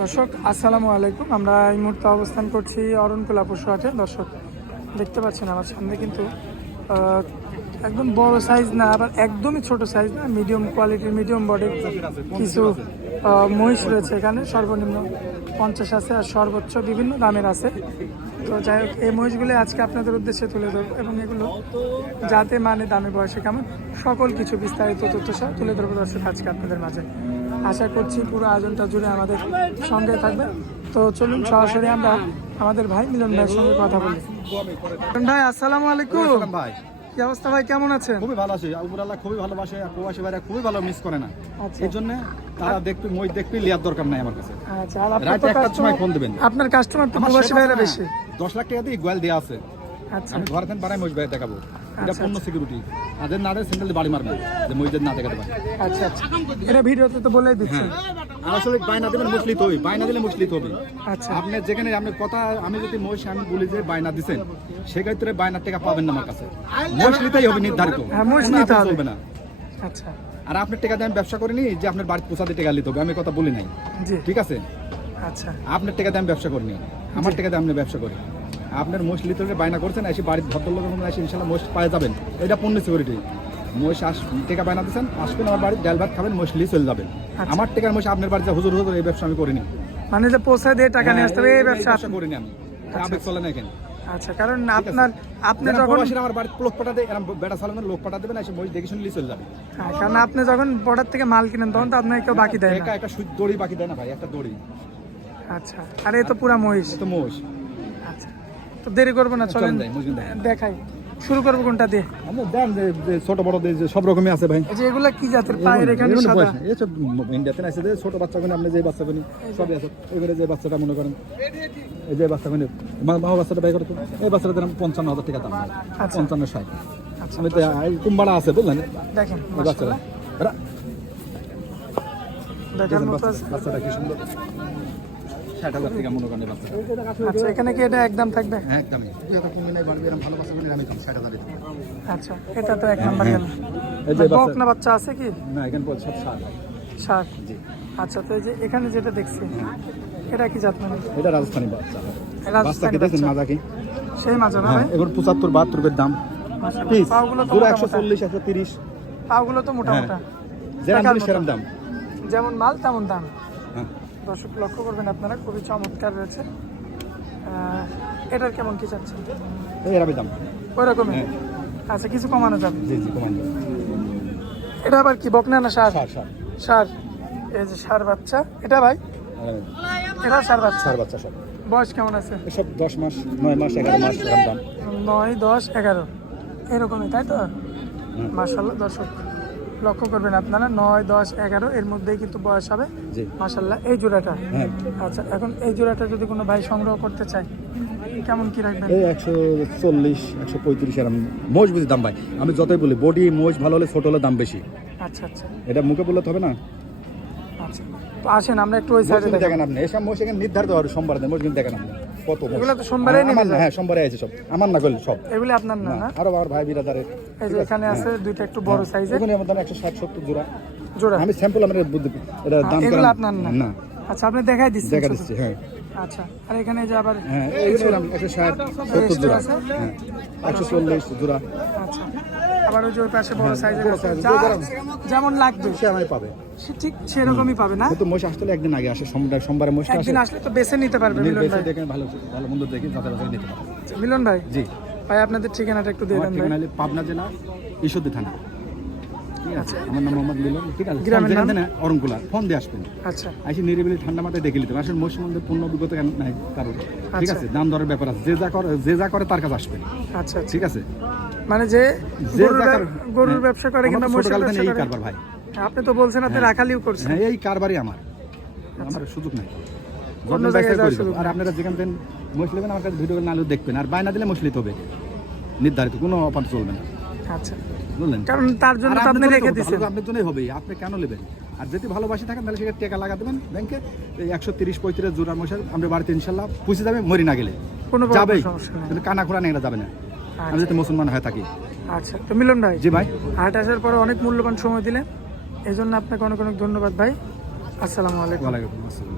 দর্শক আসসালামু আলাইকুম। আমরা এই মুহূর্তে অবস্থান করছি অরণকুলা পশু হাটে। দর্শক দেখতে পাচ্ছেন আমার সামনে কিন্তু একদম বড় সাইজ না, আবার একদমই ছোট সাইজ না, মিডিয়াম কোয়ালিটির মিডিয়াম বডির কিছু মহিষ রয়েছে এখানে। সর্বনিম্ন 50 আছে আর সর্বোচ্চ বিভিন্ন দামের আছে। তো যাই হোক, এই মহিষগুলি আজকে আপনাদের উদ্দেশ্যে তুলে ধরবো এবং এগুলো যাতে মানে দামে বয়সে কেমন সকল কিছু বিস্তারিত তথ্য সহ তুলে ধরবো দর্শক আজকে আপনাদের মাঝে। আশা করছি পুরো আয়োজনটা জুড়ে আমাদের সঙ্গে থাকবে। তো চলুন সরাসরি আমরা আমাদের ভাই মিলন ভাইয়ের সঙ্গে কথা বলি। মিলন ভাই আসসালামু আলাইকুম। ভাই কি অবস্থা ভাই, কেমন আছেন? খুবই ভালো আছি, আল্লাহ খুবই ভালোবাসে, আর প্রবাসী ভাইরা খুবই ভালো মিস করে না। আচ্ছা, এই জন্য তারা দেখতে মই দেখতে লিয়ার দরকার নাই আমার কাছে। আচ্ছা, আর রাত একটার সময় ফোন দিবেন। আপনার কাস্টমার তো প্রবাসী ভাইরা বেশি। 10 লাখ টাকা দিয়ে গোয়াল দেওয়া আছে। আচ্ছা, আমি ঘরে থেকে বাড়াই মহিষ ভাই দেখাবো, এটা পূর্ণ সিকিউরিটি। তাদের নাড়ে সিঙ্গেল বাড়ি মারবে যে মহিষদের না দেখাতে পারে। আচ্ছা আচ্ছা, এটা ভিডিওতে তো বলেই দিচ্ছেন। আর আসলে বায়না দেবেন মুসলিত হই, বায়না দিলে মুসলিত হবে। আচ্ছা, আপনি যেখানে আপনি কথা, আমি যদি মহিষ আমি বলি যে বায়না দিছেন, সেক্ষেত্রে বায়নার টাকা পাবেন না আমার কাছে। মহিষ নিতেই হবে নির্ধারিত, হ্যাঁ মহিষ নিতে হবে চলবে না। আচ্ছা, আর আপনার টাকা দিয়ে আমি ব্যবসা করিনি যে আপনার বাড়িতে পোষাতে টাকা নিতে হবে, আমি কথা বলি নাই। জি ঠিক আছে, আচ্ছা, আপনার টাকা দিয়ে আমি ব্যবসা করিনি, আমার টাকা দিয়ে আমি ব্যবসা করি। আপনার মোষ লিতে বায়না করছেন, এসে বাড়ির ভদ্রলোকের মধ্যে এসে ইনশাল্লাহ মোষ পায়ে যাবেন, এটা পূর্ণ সিকিউরিটি। মোষ টাকা বায়না দিচ্ছেন, আসবেন আমার বাড়ির ডাল ভাত খাবেন, মোষ লিয়ে চলে যাবেন। আমার টাকার মোষ আপনার বাড়িতে হুজুর হুজুর এই ব্যবসা আমি করিনি। মানে যে পয়সা দিয়ে টাকা নিয়ে আসতে হবে এই ব্যবসা করিনি আমি, আবেগ চলে না এখানে। আচ্ছা, কারণ আপনি যখন আমার বাড়িতে লোক পাঠা দেয়, বেটা সালামের লোক পাঠা দেবেন, এসে মোষ দেখে শুনে লিয়ে চলে যাবে। হ্যাঁ, কারণ আপনি যখন বর্ডার থেকে মাল কিনেন তখন তো আপনাকে কেউ বাকি দেয় না। একটা দড়ি বাকি দেয় না ভাই, একটা দড়ি। আচ্ছা, আর এই তো পুরা মহিষ। তো মোষ। আচ্ছা, তো দেরি করবো না, চলেন দেখাই। শুরু করবো কোনটা দিয়ে? দেন যে ছোট বড় যে সব রকমই আছে ভাই। এই যে এগুলা কি জাতের? পায়ের এখানে সাদা। এই সব ইন্ডিয়াতে আছে যে ছোট বাচ্চাগুলো, আপনি যে বাচ্চাগুলো সবই আছে। এবারে যে বাচ্চাটা মনে করেন, এই যে বাচ্চাগুলো মা বাচ্চাটা বাই করতো, এই বাচ্চাটার দাম 55,000 টাকা দাম। 55-60। আমি তো কুম্বাড়া আছে বুঝলেন, দেখেন বাচ্চাটা দেখার মতো আছে। বাচ্চাটা কি সুন্দর, 60,000 টাকা মনে করেন বাচ্চা। আচ্ছা, এখানে কি এটা একদম থাকবে? হ্যাঁ একদমই, এটা কমে নাই বাড়বে, এরকম ভালো বাচ্চা বলে আমি 60,000 টাকা। আচ্ছা, এটা তো এক নাম্বার গেল। এই যে বকনা বাচ্চা আছে কি? না, এখানে বল সব 60। 60। জি। আচ্ছা, তো এই যে এখানে যেটা দেখছি এটা কি জাত? মানে এটা রাজস্থানি বাচ্চা। বাচ্চা রাজস্থানি কি দেখেন, বাচ্চা। মাজা কি সেই মাঝে না? হ্যাঁ, এবার 75-72 এর দাম পিস। পাগুলো তো পুরো মোটা মোটা। 140-130। পাগুলো তো মোটা মোটা। যেরকম দেখার জিনিস সেরকম দাম। যেমন মাল তেমন দাম। হ্যাঁ, দর্শক লক্ষ্য করবেন আপনারা, খুবই চমৎকার রয়েছে। এটার কেমন কি চাচ্ছেন? এরকমই দাম। ওই রকমই? হ্যাঁ। আচ্ছা, কিছু কমানো যাবে? জি জি, কমান দাম। এটা আবার কি বকনা না ষাঁড়? 60। ষাঁড়। এই যে ষাঁড় বাচ্চা, এটা ভাই এটা ষাঁড় বাচ্চা। ষাঁড় বাচ্চা সব। বয়স কেমন আছে? সব 10 মাস, 9 মাস, 11 মাস এরকম দাম। 9, 10, 11 এরকমই, তাই তো? মাশাআল্লাহ, দর্শক লক্ষ্য করবেন আপনারা, 9, 10, 11 এর মধ্যেই কিন্তু বয়স হবে। জি মাশাআল্লাহ, এই জোড়াটা। হ্যাঁ, আচ্ছা, এখন এই জোড়াটা যদি কোনো ভাই সংগ্রহ করতে চায় কেমন কি রাখবেন? এই 140-135 এরকম মোষ বুঝি দাম ভাই। আমি যতই বলি বডি মোষ ভালো হলে ছোট হলে দাম বেশি। আচ্ছা আচ্ছা এটা মুখে বললে তো হবে না। আচ্ছা, তো আসেন আমরা একটু ওই সাইডে দেখেন। দেখেন আপনি এসব মোষ এখানে নির্ধারিত হবে সোমবার দিন, মোষ কিন্তু দেখেন আপনি কত মোষ। এগুলো তো সোমবারে নিয়ে আমার না, হ্যাঁ সোমবারে আছে সব, আমার না করলে সব। এগুলো আপনার না? না, আরো আমার ভাই বিরাদারের। এই যে এখানে আছে দুইটা একটু বড় সাইজের এখানে আমার দাম 160-70 জোড়া। জোড়া? আমি স্যাম্পল আমার এটা দাম এগুলো আপনার না? না। আচ্ছা, আপনি দেখাই দিচ্ছেন? দেখা দিচ্ছি। হ্যাঁ আচ্ছা, আর এখানে যে আবার হ্যাঁ, এইগুলো 160-70 জোড়া। হ্যাঁ, 140 জোড়া। আচ্ছা, আবার ওই যে ওই পাশে বড় সাইজের বড় আছে, size, যেমন লাগবে সে আমি পাবে। সে ঠিক সেরকমই পাবে না? কিন্তু মোষ আসলে একদিন আগে আসে, সোমবারে মোষটা আসে। একদিন আসলে তো বেছে নিতে পারবে মিলন ভাই। দেখে ভালো ভালো মন্দ দেখে যাতে নিতে পারবে। মিলন ভাই, জি ভাই আপনাদের ঠিকানাটা একটু দিয়ে আমার দেন ভাই। ঠিকানা হলো পাবনা জেলা ঈশ্বরদী থানা। ঠিক আছে, আমার নাম মোহাম্মদ মিলন। ঠিক আছে, গ্রামের নাম? যেখানে অরণকুলা, ফোন দিয়ে আসবেন। আচ্ছা আসি নিরিবিলি ঠান্ডা মাথায় দেখে নিতে হবে। আসলে মোষ সম্বন্ধে পূর্ণ অভিজ্ঞতা নাই কারণ। ঠিক আচ্ছা। আছে, দাম দরের ব্যাপার আছে, যে যা করে তার কাছে আসবেন। আচ্ছা, ঠিক আছে, মানে যে গরুর হ্যাঁ, ব্যবসা করে কিংবা আমার মোষের ছোটকাল ব্যবসা থেকে এই করে। কারবার ভাই। আপনি তো বলছেন আপনি রাখালিও করছেন। হ্যাঁ, এই কারবারই আমার সুযোগ নাই। অন্য জায়গায় যাওয়ার সুযোগ আর আপনারা যেখান থেকে মোষ নেবেন আমার কাছে ভিডিও নাহলেও দেখবেন। আর বায়না দিলে মোষ নিতে হবে নির্ধারিত, কোনো অফার চলবে না। আচ্ছা, বুঝলেন, কারণ তার জন্য তো আপনি রেখে দিচ্ছেন। আপনার জন্যই হবে, আপনি কেন নেবেন? আর যদি ভালোবাসি থাকেন তাহলে সেটা টাকা লাগা দেবেন ব্যাংকে। 130-35 জোড়ার মশার আমরা বাড়িতে ইনশাল্লাহ পুষে যাবে, মরি না গেলে কোনো যাবেই, সমস্যা নেই। কিন্তু কানা খোড়া নেগড়া যাবে না। আমি যদি মুসলমান হয়ে থাকি। আচ্ছা, তো মিলন ভাই, জি ভাই, হাট আসার পরে অনেক মূল্যবান সময় দিলেন, এই জন্য আপনাকে অনেক অনেক ধন্যবাদ ভাই। আসসালামু আলাইকুম। ওয়ালাইকুম আসসালাম।